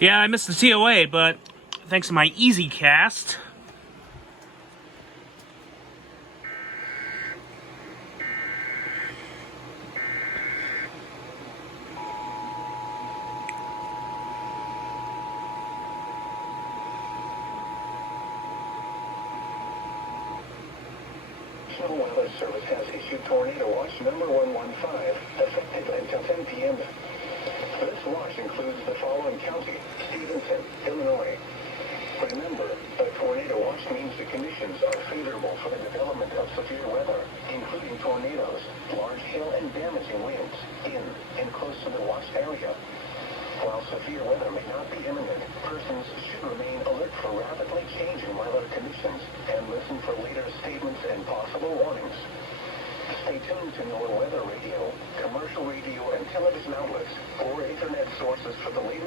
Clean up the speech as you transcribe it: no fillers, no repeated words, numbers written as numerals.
Yeah, I missed the TOA, but thanks to my EASyCAST. National Weather Service has issued Tornado Watch number 115, effective until 10 p.m. This watch includes the following counties: Stevenson, Illinois. Remember, a tornado watch means the conditions are favorable for the development of severe weather, including tornadoes, large hail, and damaging winds in and close to the watched area. While severe weather may not be imminent, persons should remain alert for rapidly changing weather conditions and listen for later statements and possible warnings. Stay tuned to NOAA weather radio, commercial radio and television outlets, or internet sources for the latest